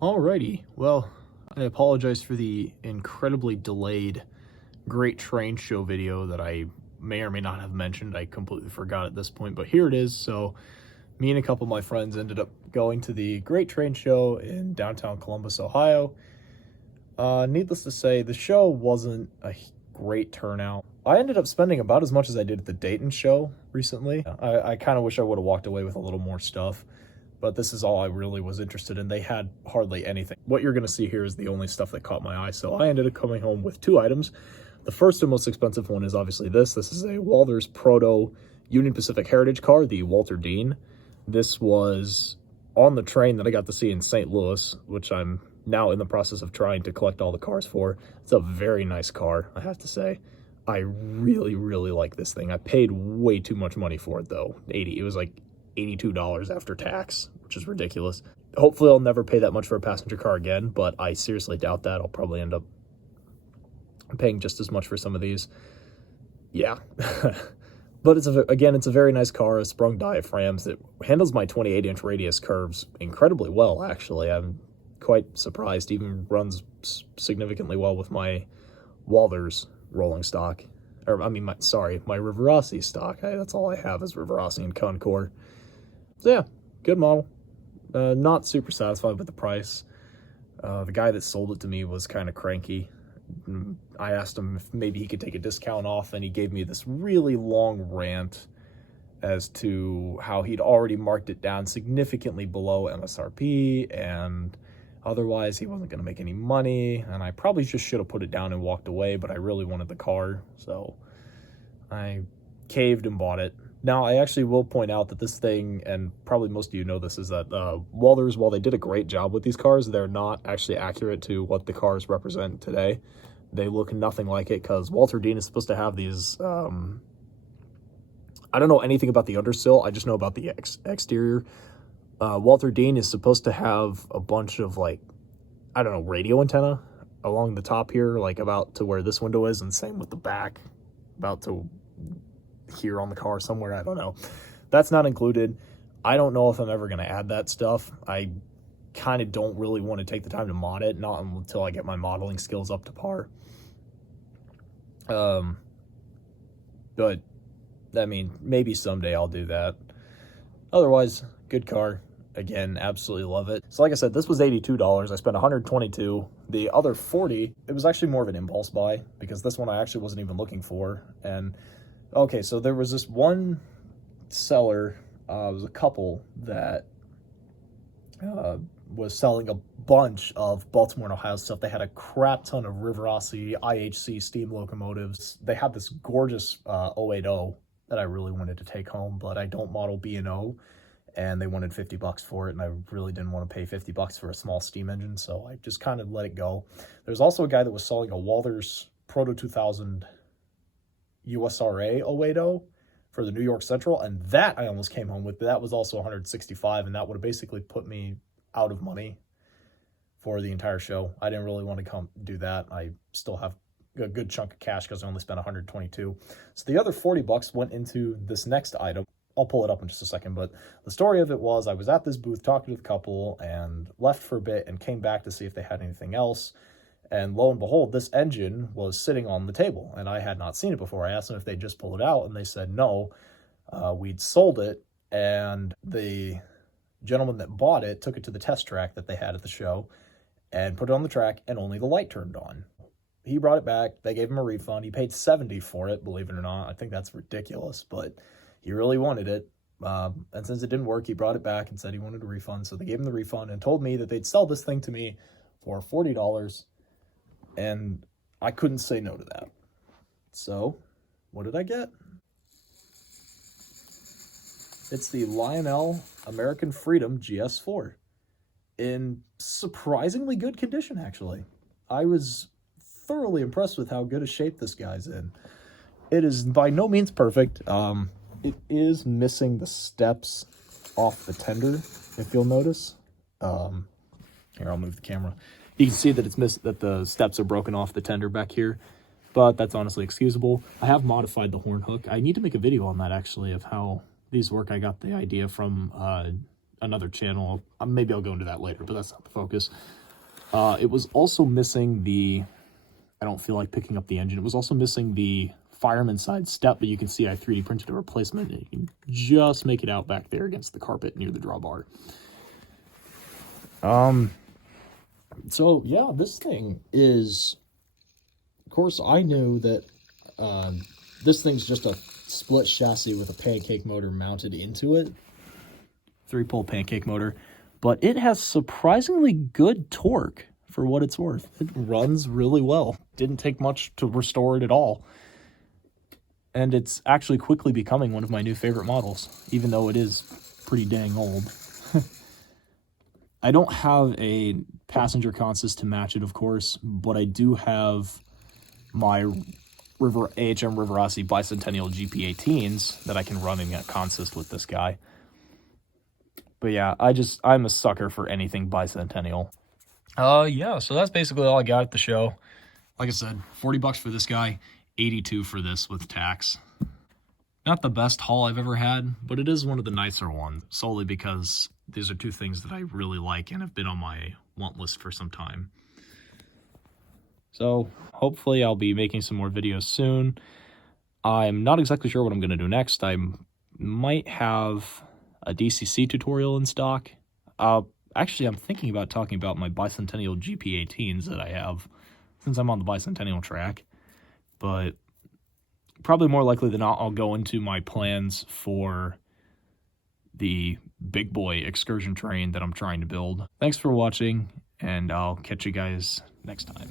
Alrighty, well, I apologize for the incredibly delayed Great Train Show video that I may or may not have mentioned. I completely forgot at this point, but here it is. So me and a couple of my friends ended up going to the Great Train Show in downtown Columbus, Ohio. Needless to say, the show wasn't a great turnout. I ended up spending about as much as I did at the Dayton show recently. I kind of wish I would have walked away with a little more stuff, but this is all I really was interested in. They had hardly anything. What you're going to see here is the only stuff that caught my eye, so I ended up coming home with two items. The first and most expensive one is obviously this. This is a Walthers Proto Union Pacific Heritage car, the Walter Dean. This was on the train that I got to see in St. Louis, which I'm now in the process of trying to collect all the cars for. It's a very nice car, I have to say. I really, really like this thing. I paid way too much money for it, though. It was like $82 after tax, which is ridiculous. Hopefully I'll never pay that much for a passenger car again, but I seriously doubt that. I'll probably end up paying just as much for some of these. Yeah. But it's a very nice car, a sprung diaphragms. It handles my 28-inch radius curves incredibly well, actually. I'm quite surprised. Even runs significantly well with my Walthers rolling stock. Or, I mean, my Rivarossi stock. That's all I have is Rivarossi and Concord. So yeah, good model. Not super satisfied with the price. The guy that sold it to me was kind of cranky. I asked him if maybe he could take a discount off, and he gave me this really long rant as to how he'd already marked it down significantly below MSRP, and otherwise he wasn't going to make any money, and I probably just should have put it down and walked away, but I really wanted the car, so I caved and bought it. Now, I actually will point out that this thing, and probably most of you know this, is that Walthers, while they did a great job with these cars, they're not actually accurate to what the cars represent today. They look nothing like it, because Walter Dean is supposed to have these, I don't know anything about the undersill, I just know about the exterior. Walter Dean is supposed to have a bunch of, like, I don't know, radio antenna along the top here, like about to where this window is, and same with the back, about to here on the car somewhere, I don't know. That's not included. I don't know if I'm ever going to add that stuff. I kind of don't really want to take the time to mod it, not until I get my modeling skills up to par. But, I mean, maybe someday I'll do that. Otherwise, good car. Again, absolutely love it. So like I said, this was $82. I spent $122. The other $40, it was actually more of an impulse buy, because this one I actually wasn't even looking for. And okay, so there was this one seller, it was a couple that was selling a bunch of Baltimore and Ohio stuff. They had a crap ton of Rivarossi IHC steam locomotives. They had this gorgeous 080 that I really wanted to take home, but I don't model B&O, and they wanted $50 for it, and I really didn't want to pay $50 for a small steam engine, so I just kind of let it go. There's also a guy that was selling a Walthers Proto 2000 USRA 080 for the New York Central, and that I almost came home with, but that was also $165, and that would have basically put me out of money for the entire show. I didn't really want to come do that. I still have a good chunk of cash because I only spent $122. So the other $40 went into this next item. I'll pull it up in just a second, but the story of it was I was at this booth talking to the couple and left for a bit and came back to see if they had anything else. And lo and behold, this engine was sitting on the table, and I had not seen it before. I asked them if they'd just pulled it out, and they said no. We'd sold it, and the gentleman that bought it took it to the test track that they had at the show and put it on the track, and only the light turned on. He brought it back. They gave him a refund. He paid $70 for it, believe it or not. I think that's ridiculous, but he really wanted it. And since it didn't work, he brought it back and said he wanted a refund. So they gave him the refund and told me that they'd sell this thing to me for $40. And I couldn't say no to that. So, what did I get? It's the Lionel American Freedom GS4 in surprisingly good condition, actually. I was thoroughly impressed with how good a shape this guy's in. It is by no means perfect. It is missing the steps off the tender, if you'll notice. Here, I'll move the camera. You can see that that the steps are broken off the tender back here, but that's honestly excusable. I have modified the horn hook. I need to make a video on that, actually, of how these work. I got the idea from another channel. Maybe I'll go into that later, but that's not the focus. It was also missing the, I don't feel like picking up the engine. It was also missing the fireman side step, but you can see I 3D printed a replacement, and you can just make it out back there against the carpet near the drawbar. So yeah, this thing is, of course, I know that this thing's just a split chassis with a pancake motor mounted into it. 3-pole pancake motor, but it has surprisingly good torque for what it's worth. It runs really well. Didn't take much to restore it at all. And it's actually quickly becoming one of my new favorite models, even though it is pretty dang old. I don't have a passenger consist to match it, of course, but I do have my AHM Rivarossi Bicentennial GP18s that I can run in that consist with this guy. But yeah, I'm a sucker for anything Bicentennial. Yeah, so that's basically all I got at the show. Like I said, $40 for this guy, $82 for this with tax. Not the best haul I've ever had, but it is one of the nicer ones, solely because these are two things that I really like and have been on my want list for some time. So hopefully I'll be making some more videos soon. I'm not exactly sure what I'm going to do next. I might have a DCC tutorial in stock. Actually, I'm thinking about talking about my Bicentennial GP18s that I have, since I'm on the Bicentennial track. But probably more likely than not, I'll go into my plans for the big boy excursion train that I'm trying to build. Thanks for watching, and I'll catch you guys next time.